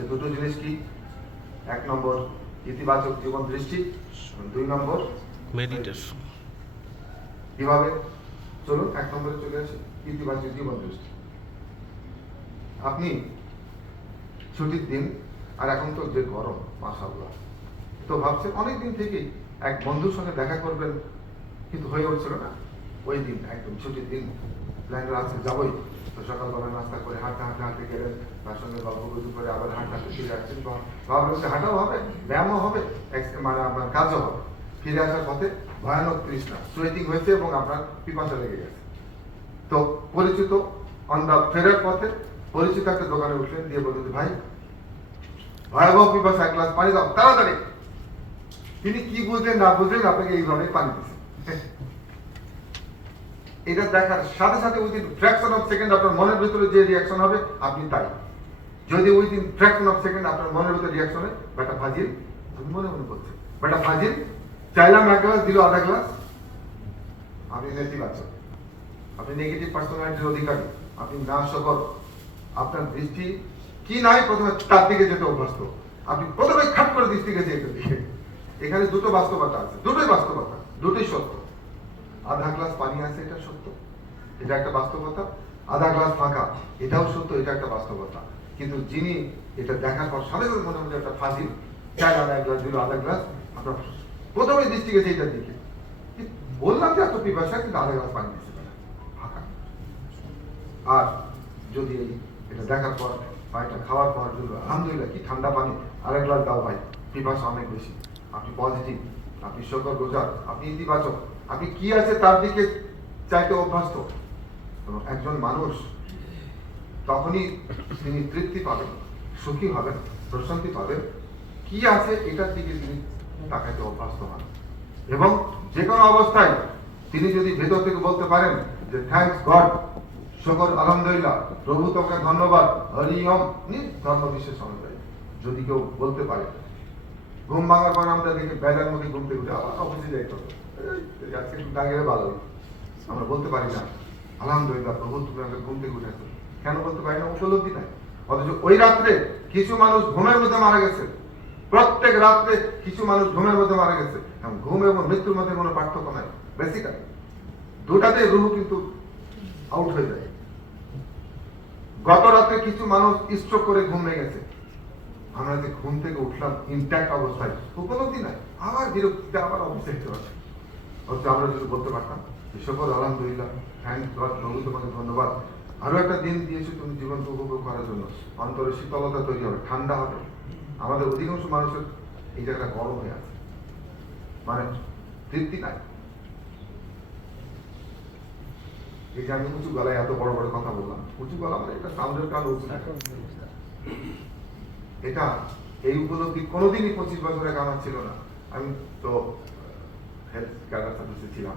সে দুটো জিনিস কি? এক নম্বর ইতিবাচক জীবন দৃষ্টি দুই নম্বর মেডিটেশন কীভাবে? চলুন এক নম্বরে চলে আসি ইতিবাচক জীবন দৃষ্টি। আপনি ছুটির দিন আর এখন তো যে গরম মাসাল্লাহ তো ভাবছেন অনেক দিন থেকেই এক বন্ধুর সঙ্গে দেখা করবেন কিন্তু হয়ে উঠছিল না। ওই দিন একদম ছুটির দিন। প্ল্যানের আছে যাবই। তো সকালবেলা নাস্তা করে হাঁটতে হাঁটতে হাঁটতে গেলেন তার সঙ্গে গল্প গুজব করে আবার হাঁটতে হাঁটতে ফিরে আসছেন বা ভাবলেন হাঁটাও হবে, ব্যায়ামও হবে মানে আপনার কাজও হবে। ফিরে আসার পথে ভয়ানক তৃষ্ণা সোয়েটিং হয়েছে এবং আপনার পিপাসা লেগে গেছে। তো পরিচিত অন দা ফেরার পথে পরিচিত একটা দোকানে উঠলেন দিয়ে বললেন ভাই, ভয়াবহ পিপাসা, এক গ্লাস পানি দাও, তাড়াতাড়ি। তিনি কি বুঝলেন না বুঝলেন, আপনাকে এই ধরনের পানি দিচ্ছেন এটা দেখার সাথে সাথে উইদিন ফ্র্যাকশন অফ সেকেন্ড আপনার মনের ভিতরে যে রিয়াকশন হবে, আপনি তাই। যদি উইদিন ফ্র্যাকশন অফ সেকেন্ড আপনার মনের ভিতরে রিয়াকশন হয় বেটা ফাজিল আমি মনে মনে করছি বেটা ফাজিল, চাইলাম এক গ্লাস দিল আধা গ্লাস আপনি নেতিবাচক আপনি নেগেটিভ পার্সোনালিটির অধিকারী। আপনি না সকর আপনার দৃষ্টি কি নাই, প্রথমে তার দিকে যেতে অভ্যস্ত। আপনি প্রথমে খাট করে দৃষ্টি গেছে দিকে এখানে দুটো বাস্তবতা আছে। দুটোই বাস্তবতা, দুটোই সত্য। আধা গ্লাস পানি আছে, এটা সত্য? এটা একটা বাস্তবতা? আধা গ্লাস ফাঁকা, এটাও সত্য, এটা একটা বাস্তবতা। কিন্তু যিনি এটা দেখার পর সাথে সাথে মনে মনে একটা ফাঁসি, চার আধা গ্লাস দিল আধা গ্লাস, আপনার প্রথমে দৃষ্টি গেছে এটার দিকে। বললাম যে এত পিপাসা, কিন্তু আধা গ্লাস পানি পারে ফাঁকা। আর যদি এটা দেখার পর এটা খাওয়ার পর যদি আলহামদুলিল্লাহ কি ঠান্ডা পানি, আরেক গ্লাস দাও ভাই, পিপাসা অনেক বেশি। আপনি পজিটিভ আপনি শকর গোজার, আপনি ইতিবাচক আপনি কি আছে তার দিকে চাইতে অভ্যস্ত? একজন মানুষ তখনই তিনি তৃপ্তি পাবেন, সুখী হবেন প্রশান্তি পাবেন। কি আছে এটার দিকে তিনি তাকাইতে অভ্যস্ত হন। এবং যে কোনো অবস্থায় তিনি যদি ভেতর থেকে বলতে পারেন যে থ্যাংকস গড শকর, আলহামদুলিল্লাহ, প্রভু তোকে ধন্যবাদ হরিয়ম ধর্ম বিশেষ অনুযায়ী। যদি কেউ বলতে পারে, ঘুম ভাঙার পর আমরা দেখি বেলার মধ্যে ঘুম থেকে উঠে আবার অফিসে যাইতে হবে। আজকে একটু দাঁড়িয়ে ভালো। আমরা বলতে পারি না। আলহামদুলিল্লাহ প্রভু তুমি ঘুম থেকে উঠেছো কেন বলতে পারি না? অথচ ওই রাত্রে কিছু মানুষ ঘুমের মধ্যে মারা গেছে। প্রত্যেক রাত্রে কিছু মানুষ ঘুমের মধ্যে মারা গেছে। ঘুম এবং মৃত্যুর মধ্যে কোনো পার্থক্য নাই। বেসিক্যালি দুটাতে রুহ কিন্তু আউট হয়ে যায়। গত রাতে কিছু মানুষ স্ট্রোক করে ঘুম গেছে। আমরা যে ঘুম থেকে উঠলাম ইনট্যাক্ট অবস্থায়, উপলব্ধি নাই। আবার বিরক্তিতে, আবার যেতে হবে অথচ আমরা যদি বলতে পারতাম। সকল আলহামদুলিল্লাহ থ্যাংক গড প্রভু তোমাকে ধন্যবাদ। আরও একটা দিন দিয়েছ তুমি জীবন উপভোগ করার জন্য। অন্তরে শীতলতা তৈরি হবে, ঠান্ডা হবে। আমাদের অধিকাংশ মানুষের এই জায়গাটা গরম হয়ে আছে। মানে তৃপ্তি নাই। এই যে আমি উঁচু গলায় এত বড় বড় কথা বললাম, উঁচু গলা মানে এটা সাউন্ডের কারণ এটা এই উপলব্ধি কোনোদিনই পঁচিশ বছর আগে আমার ছিল না। আমি তো হেলথ সার্ভিসে ছিলাম।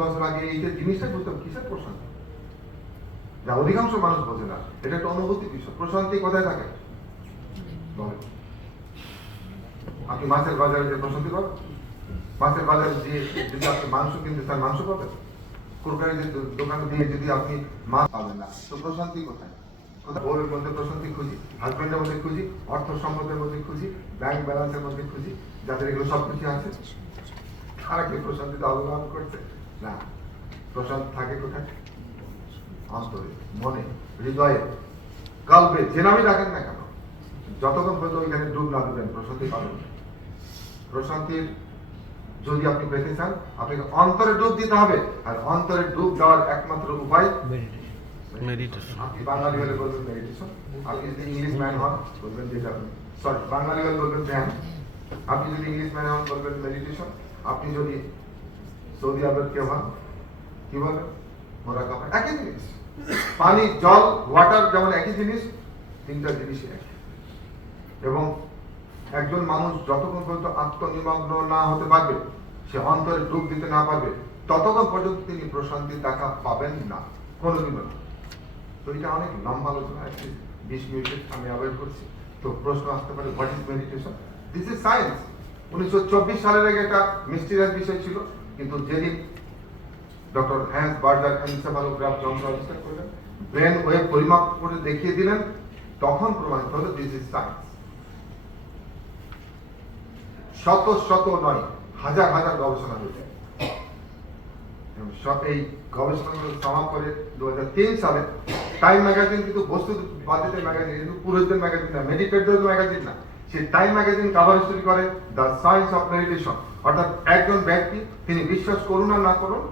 বছর আগে এই জিনিসটা কিসের প্রশান্তি? যা অধিকাংশ মানুষ বোঝে না, এটা একটা অনুভূতি বিষয়। প্রশান্তি কোথায় থাকে? আপনি মাছের বাজারে যে প্রশান্তি পাবেন? মাছের বাজারে দিয়ে যদি আপনি মাংস কিনতে চান, মাংস পাবেন? কুরকারি দোকানে দিয়ে যদি আপনি মাছ পাবেন না, তো প্রশান্তি কোথায়? কোথায়? মধ্যে প্রশান্তি খুঁজি হাজবেন্ডের মধ্যে খুঁজি অর্থ সম্পদের মধ্যে খুঁজি ব্যাংক ব্যালেন্সের মধ্যে খুঁজি যাদের এগুলো সব কিছু আছে তারা কি প্রশান্তিতে অবলম্বন করছে না প্রশান্তি থাকে কোথায়? অন্তরে মনে হৃদয়ে। কাল্পে যে নামই রাখেন না কেন যতক্ষণ পর্যন্ত ওইখানে ডুব না দেবেন প্রশান্তি পাবেন। প্রশান্তির যদি আপনি পেতে চান আপনাকে অন্তরে ডুব দিতে হবে আর অন্তরে ডুব দেওয়ার একমাত্র উপায় মেডিটেশন আপনি বাঙালি হলে বলবেন মেডিটেশন আপনি যদি ইংলিশ ম্যান হন বলবেন যেটা সরি বাঙালি হলে বলবেন ধ্যান। আপনি যদি ইংলিশ ম্যান হন বলবেন মেডিটেশন আপনি যদি সৌদি আরবের কেউ হন, কি বলবেন? একই জিনিস। পানি, জল ওয়াটার যেমন একই জিনিস, তিনটা এবং একজন মানুষ যতক্ষণ পর্যন্ত আত্মনিমগ্ন না হতে পারবে, সে অন্তরে ডুব দিতে না পারবে, ততক্ষণ পর্যন্ত তিনি প্রশান্তির দেখা পাবেন না। কোনোদিনও না তো এটা অনেক লম্বা আলোচনা, একটি বিশ মিনিটে আমি অ্যাভয়েড করছি। তো প্রশ্ন আসতে পারে what is meditation this is science উনিশশো চব্বিশ সালের আগে এটা মিস্টিরিয়াস বিষয় ছিল, কিন্তু যেদিন ডক্টর হ্যান্স বার্জার এনসেফালোগ্রাফ যন্ত্র আবিষ্কার করলেন, ব্রেন ওয়েভ পরিমাপ করে দেখিয়ে দিলেন, তখন প্রমাণিত হলো দিস ইজ সায়েন্স শত শত নয়, হাজার হাজার গবেষণা হয়েছে। এই গবেষণাগুলো সমাপ করে দুই হাজার তিন সালে টাইম ম্যাগাজিন কিন্তু বস্তু বাদিতের ম্যাগাজিন কিন্তু পুরুষদের ম্যাগাজিন না মেডিকেটদের ম্যাগাজিন না। সেই টাইম ম্যাগাজিন কাভার স্টোরি করে দ্য সায়েন্স অফ মেডিটেশন অর্থাৎ একজন ব্যক্তি, তিনি বিশ্বাস করুন আর না করুন,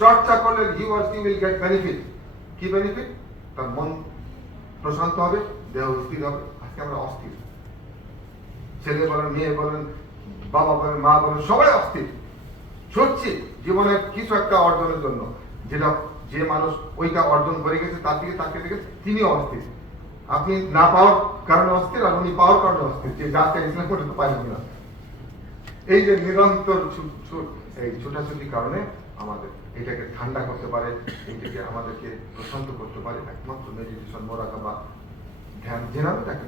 চর্চা করলে he or she will get benefit কি বেনিফিট তার মন প্রশান্ত হবে, দেহ স্থির হবে, আজকে আমরা অস্থির। ছেলে বলেন, মেয়ে বলেন, বাবা বলেন, মা বলেন, সবাই অস্থির। ছুটছি জীবনের কিছু একটা অর্জনের জন্য। যেটা যে মানুষ ওইটা অর্জন করে গেছে, তার দিকে তাকে দেখে তিনিও অস্থির। আপনি না পাওয়ার কারণে অস্থির আর উনি পাওয়ার কারণে অস্থির, যে যা চাইছিলেন ওটা তো পাইনি না। এই যে নিরন্তর এই ছোটাছুটির কারণে আমাদের এটাকে ঠান্ডা করতে পারে, এটাকে আমাদেরকে প্রশান্ত করতে পারে, একমাত্র মেডিটেশন মোরাকাবা, ধ্যান যেন তাকে